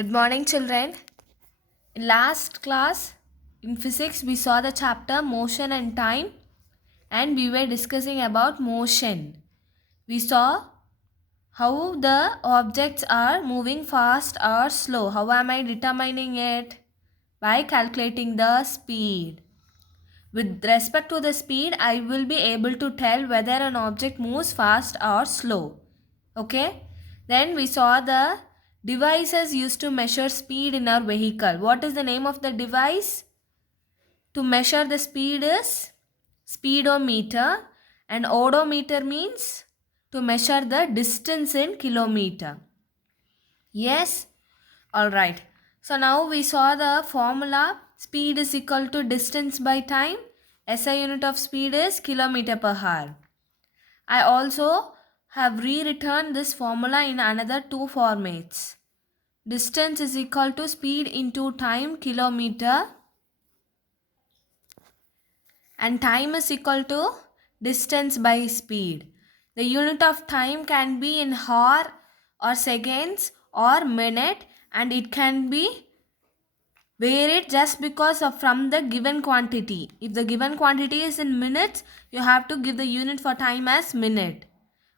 Good morning, children. In last class, in physics, we saw the chapter motion and time, and we were discussing about motion. We saw how the objects are moving fast or slow. How am I determining it? By calculating the speed. With respect to the speed, I will be able to tell whether an object moves fast or slow. Okay? Then we saw the devices used to measure speed in our vehicle. What is the name of the device? To measure the speed is speedometer, and odometer means to measure the distance in kilometer. Yes? Alright. So now we saw the formula. Speed is equal to distance by time. SI unit of speed is kilometer per hour. I also have rewritten this formula in another two formats. Distance is equal to speed into time, kilometer, and time is equal to distance by speed. The unit of time can be in hour or seconds or minute, and it can be varied just because of from the given quantity. If the given quantity is in minutes, you have to give the unit for time as minute.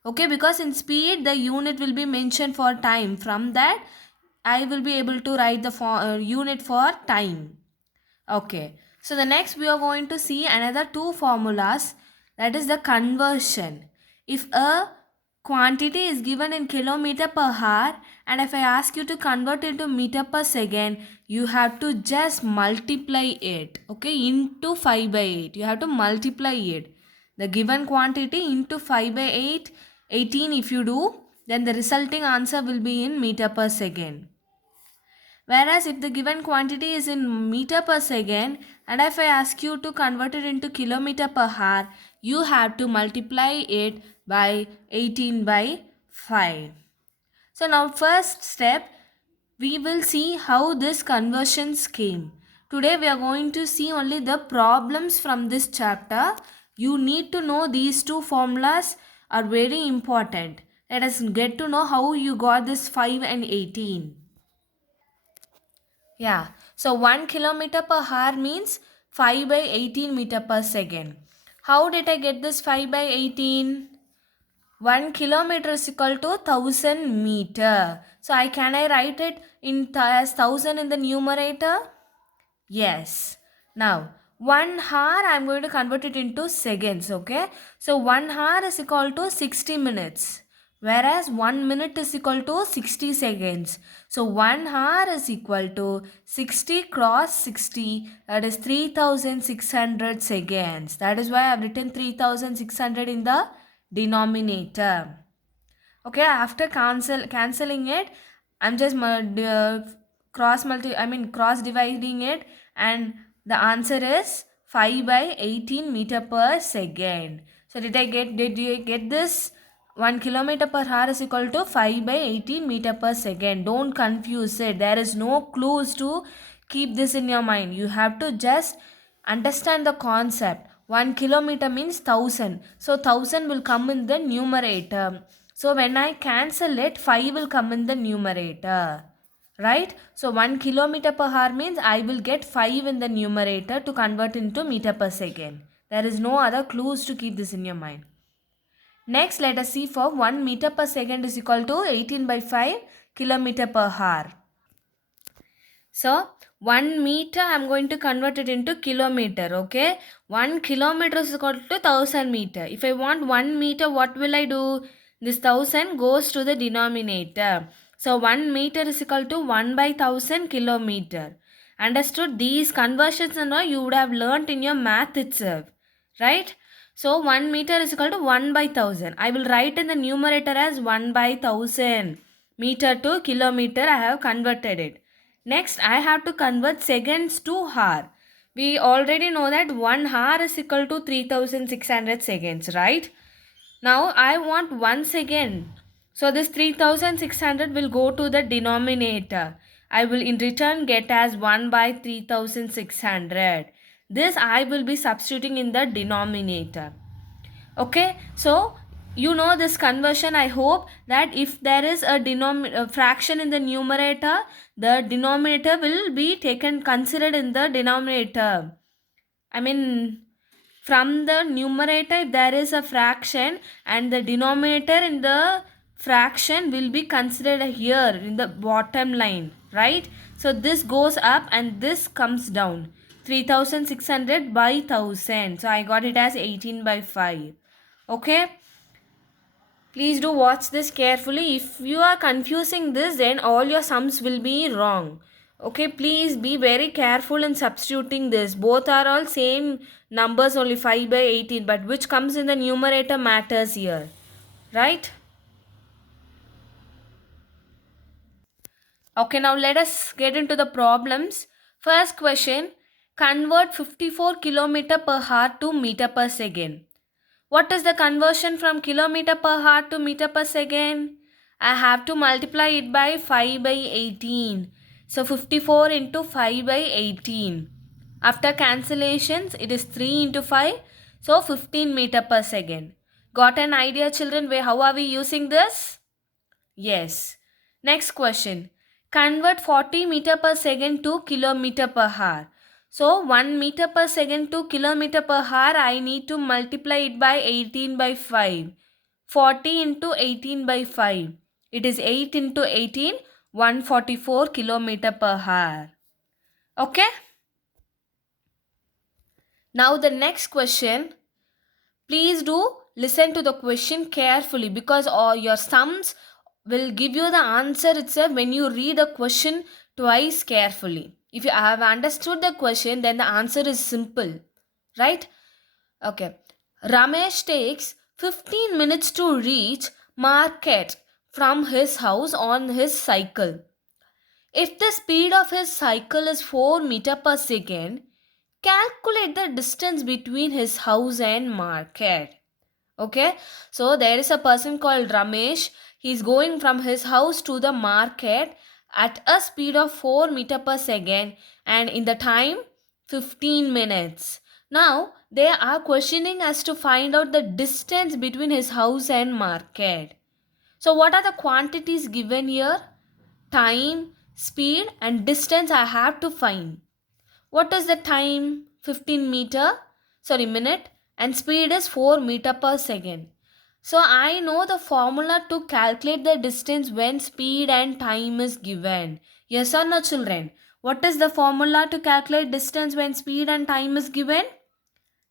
Okay, because in speed the unit will be mentioned for time. From that I will be able to write the unit for time. Okay, so the next we are going to see another two formulas, that is the conversion. If a quantity is given in kilometer per hour and if I ask you to convert it to meter per second, you have to just multiply it, okay, into 5 by 8. You have to multiply it. The given quantity into 5 by 8, 18 if you do, then the resulting answer will be in meter per second. Whereas if the given quantity is in meter per second and if I ask you to convert it into kilometer per hour, you have to multiply it by 18 by 5. So now first step, we will see how this conversions came. Today we are going to see only the problems from this chapter. You need to know these two formulas are very important. Let us get to know how you got this 5 and 18. Yeah, so 1 kilometer per hour means 5 by 18 meter per second. How did I get this 5 by 18? 1 kilometer is equal to 1000 meter. So can I write it as 1000 in the numerator? Yes. Now 1 hour I am going to convert it into seconds. Okay. So 1 hour is equal to 60 minutes. Whereas 1 minute is equal to 60 seconds. So 1 hour is equal to 60 cross 60, that is 3600 seconds. That is why I have written 3600 in the denominator. Okay, after cancelling it, I'm just cross dividing it, and the answer is 5 by 18 meter per second. So did you get this? 1 kilometer per hour is equal to 5 by 18 meter per second. Don't confuse it. There is no clues to keep this in your mind. You have to just understand the concept. 1 kilometer means 1000. So 1000 will come in the numerator. So when I cancel it, 5 will come in the numerator. Right? So 1 kilometer per hour means I will get 5 in the numerator to convert into meter per second. There is no other clues to keep this in your mind. Next, let us see for 1 meter per second is equal to 18 by 5 kilometer per hour. So 1 meter I am going to convert it into kilometer. Okay, 1 kilometer is equal to 1000 meter. If I want 1 meter, what will I do? This 1000 goes to the denominator. So 1 meter is equal to 1 by 1000 kilometer. Understood? These conversions and all you would have learnt in your math itself. Right? So 1 meter is equal to 1 by 1000. I will write in the numerator as 1 by 1000. Meter to kilometer I have converted it. Next, I have to convert seconds to hour. We already know that 1 hour is equal to 3600 seconds, right? Now, I want 1 second. So, this 3600 will go to the denominator. I will in return get as 1 by 3600. This I will be substituting in the denominator. Okay, so You know this conversion, I hope, that if there is a fraction in the numerator, the denominator will be taken considered in the denominator. I mean, from the numerator, if there is a fraction, and the denominator in the fraction will be considered here in the bottom line, right? So this goes up and this comes down. 3600 by 1000. So I got it as 18 by 5. Okay. Please do watch this carefully. If you are confusing this, then all your sums will be wrong. Okay, please be very careful in substituting this. Both are all same numbers, only 5 by 18, but which comes in the numerator matters here. Right? Okay, now let us get into the problems. First question, convert 54 kilometer per hour to meter per second. What is the conversion from kilometer per hour to meter per second? I have to multiply it by 5 by 18. So 54 into 5 by 18. After cancellations, it is 3 into 5. So 15 meter per second. Got an idea, children, how are we using this? Yes. Next question. Convert 40 meter per second to kilometer per hour. So 1 meter per second to kilometer per hour, I need to multiply it by 18 by 5. 40 into 18 by 5. It is 8 into 18, 144 kilometer per hour. Okay? Now the next question. Please do listen to the question carefully, because all your sums will give you the answer itself when you read a question twice carefully. If you have understood the question, then the answer is simple, right? Okay. Ramesh takes 15 minutes to reach market from his house on his cycle. If the speed of his cycle is 4 meter per second, calculate the distance between his house and market. Okay, so there is a person called Ramesh. He's going from his house to the market at a speed of 4 meter per second, and in the time 15 minutes. Now they are questioning us to find out the distance between his house and market. So what are the quantities given here? Time, speed and distance I have to find. What is the time? 15 minute, and speed is 4 meter per second. So I know the formula to calculate the distance when speed and time is given. Yes or no, children? What is the formula to calculate distance when speed and time is given?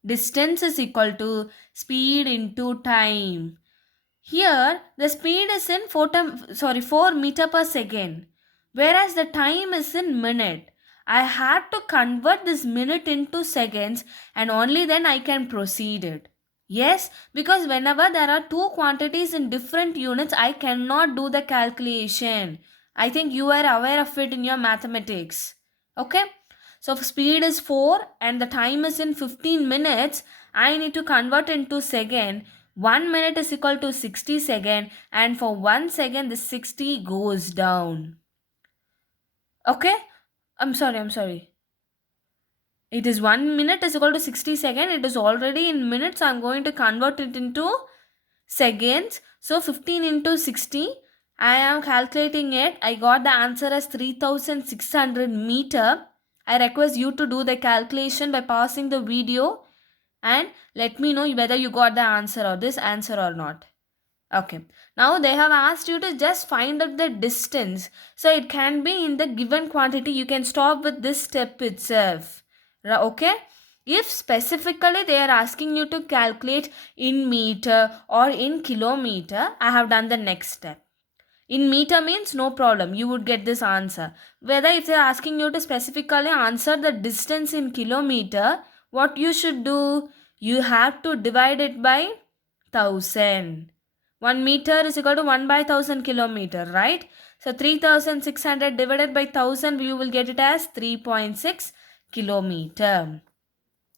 Distance is equal to speed into time. Here the speed is in 4 meter per second, whereas the time is in minute. I had to convert this minute into seconds, and only then I can proceed it. Yes, because whenever there are two quantities in different units, I cannot do the calculation. I think you are aware of it in your mathematics. Okay? So if speed is 4 and the time is in 15 minutes, I need to convert into second. 1 minute is equal to 60 second, and for 1 second the 60 goes down. Okay? I'm sorry. It is 1 minute is equal to 60 second. It is already in minutes. I'm going to convert it into seconds. So 15 into 60. I am calculating it. I got the answer as 3600 meter. I request you to do the calculation by pausing the video and let me know whether you got the answer or this answer or not. Okay. Now they have asked you to just find out the distance. So it can be in the given quantity. You can stop with this step itself. Okay. If specifically they are asking you to calculate in meter or in kilometer, I have done the next step. In meter means no problem. You would get this answer. Whether if they are asking you to specifically answer the distance in kilometer, what you should do? You have to divide it by 1000. 1 meter is equal to 1 by 1000 kilometer, right? So 3600 divided by 1000, you will get it as 3.6 kilometer.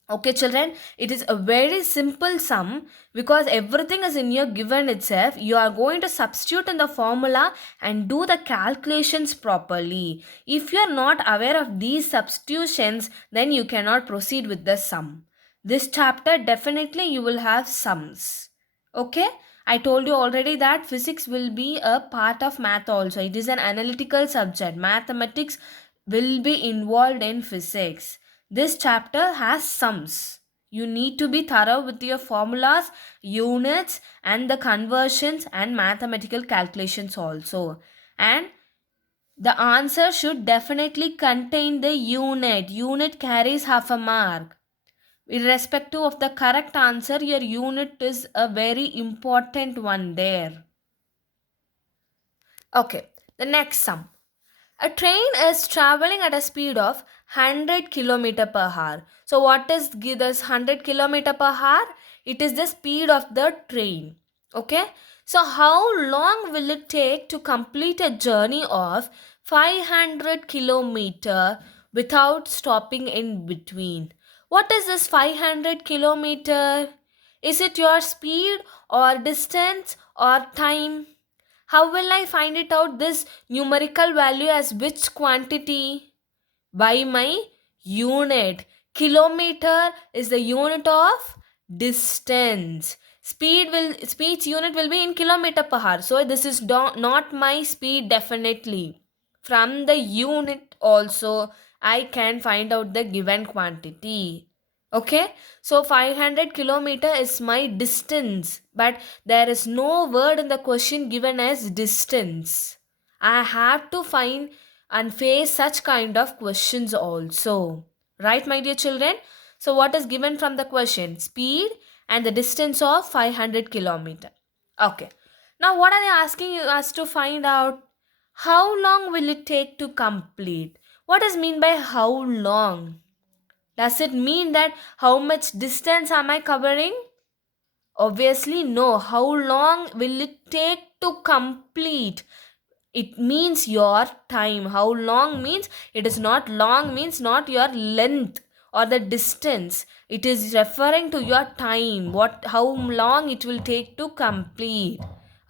Okay, children, it is a very simple sum because everything is in your given itself. You are going to substitute in the formula and do the calculations properly. If you are not aware of these substitutions, then you cannot proceed with the sum. This chapter definitely you will have sums. Okay, I told you already that physics will be a part of math also. It is an analytical subject. Mathematics will be involved in physics. This chapter has sums. You need to be thorough with your formulas, units, and the conversions and mathematical calculations also. And the answer should definitely contain the unit. Unit carries half a mark. Irrespective of the correct answer, your unit is a very important one there. Okay, the next sum. A train is traveling at a speed of 100 km per hour. So what is this 100 km per hour? It is the speed of the train. Okay. So how long will it take to complete a journey of 500 km without stopping in between? What is this 500 km? Is it your speed or distance or time? How will I find it out this numerical value as which quantity? By my unit. Kilometer is the unit of distance. Speed's unit will be in kilometer per hour. So this is not my speed definitely. From the unit also I can find out the given quantity. Okay, so 500 kilometer is my distance, but there is no word in the question given as distance. I have to find and face such kind of questions also. Right, my dear children? So what is given from the question? Speed and the distance of 500 kilometer. Okay. Now what are they asking us to find out? How long will it take to complete? What does mean by how long? Does it mean that how much distance am I covering? Obviously, no. How long will it take to complete? It means your time. How long means it is not long, means not your length or the distance. It is referring to your time. How long it will take to complete.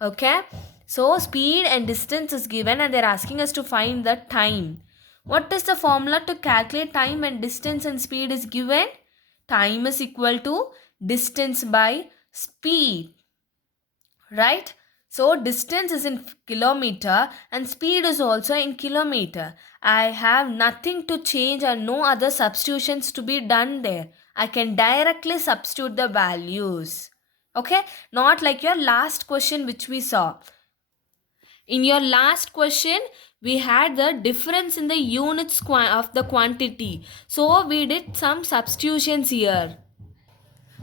Okay. So speed and distance is given and they're asking us to find the time. What is the formula to calculate time when distance and speed is given? Time is equal to distance by speed. Right? So distance is in kilometer and speed is also in kilometer. I have nothing to change and no other substitutions to be done there. I can directly substitute the values. Okay? Not like your last question which we saw. In your last question, we had the difference in the units of the quantity. So we did some substitutions here.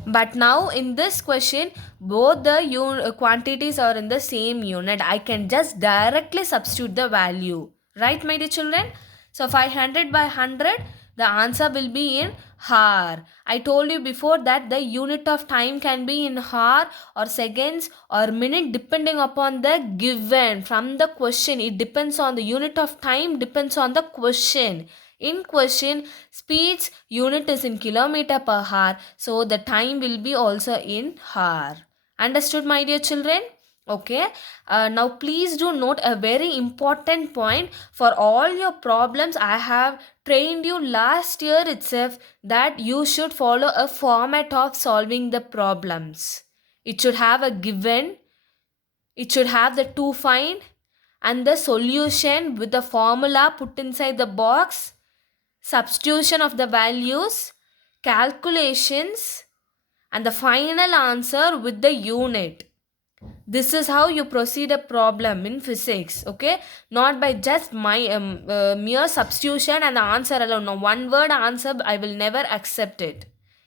But now in this question, both the quantities are in the same unit. I can just directly substitute the value. Right, my dear children? So 500 by 100, the answer will be in hour. I told you before that the unit of time can be in hour or seconds or minute depending upon the given from the question. It depends on the unit of time, depends on the question. In question, speed's unit is in kilometer per hour, so the time will be also in hour. Understood, my dear children? Okay. Now please do note a very important point. For all your problems, I have trained you last year itself that you should follow a format of solving the problems. It should have a given, it should have the to find and the solution with the formula put inside the box, substitution of the values, calculations, and the final answer with the unit. This is how you proceed a problem in physics, okay? Not by just mere substitution and the answer alone. No, one word answer, I will never accept it.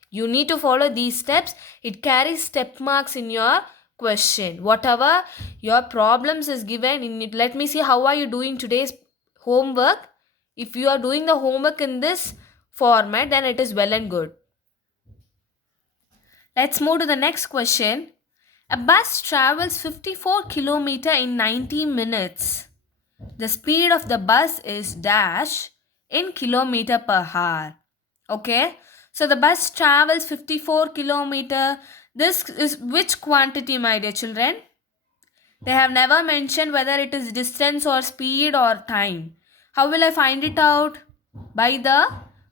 You need to follow these steps. It carries step marks in your question. Whatever your problems is given in it. Let me see how are you doing today's homework. If you are doing the homework in this format, then it is well and good. Let's move to the next question. A bus travels 54 km in 90 minutes. The speed of the bus is dash in kilometer per hour. Okay. So the bus travels 54 km. This is which quantity, my dear children? They have never mentioned whether it is distance or speed or time. How will I find it out? By the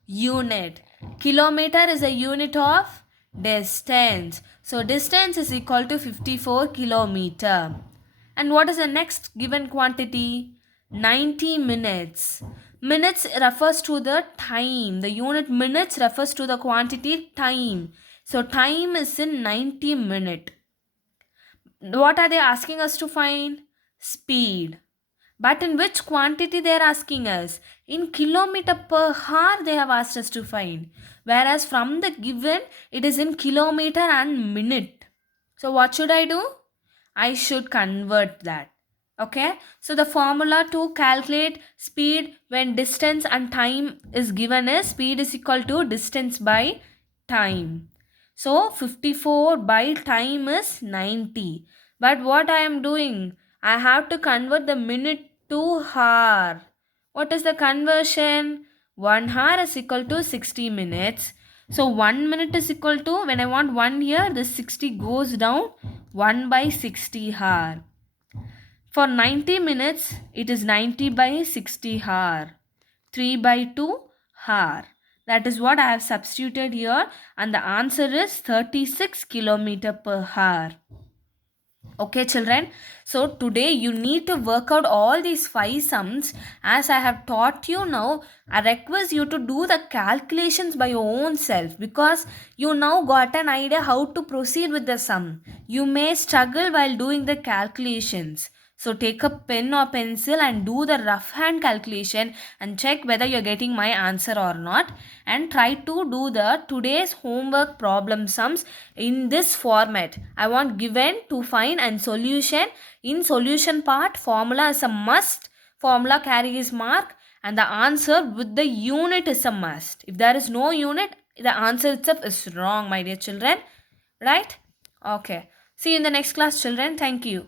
unit. Kilometer is a unit of Distance. So distance is equal to 54 kilometer. And what is the next given quantity? 90 minutes. Minutes refers to the time. The unit minutes refers to the quantity time. So time is in 90 minute. What are they asking us to find? Speed. But in which quantity they are asking us? In kilometer per hour they have asked us to find. Whereas from the given, it is in kilometer and minute. So what should I do? I should convert that. Okay. So the formula to calculate speed when distance and time is given is speed is equal to distance by time. So 54 by time is 90. But what I am doing? I have to convert the minute to hour. What is the conversion? 1 hour is equal to 60 minutes. So 1 minute is equal to, when I want 1 year, this 60 goes down, 1 by 60 hour. For 90 minutes, it is 90 by 60 hour. 3 by 2 hour. That is what I have substituted here, and the answer is 36 kilometer per hour. Okay, children. So today you need to work out all these 5 sums as I have taught you now. I request you to do the calculations by your own self, because you now got an idea how to proceed with the sum. You may struggle while doing the calculations. So take a pen or pencil and do the rough hand calculation and check whether you're getting my answer or not, and try to do the today's homework problem sums in this format. I want given, to find and solution. In solution part, formula is a must. Formula carries mark, and the answer with the unit is a must. If there is no unit, the answer itself is wrong, my dear children. Right? Okay. See you in the next class, children. Thank you.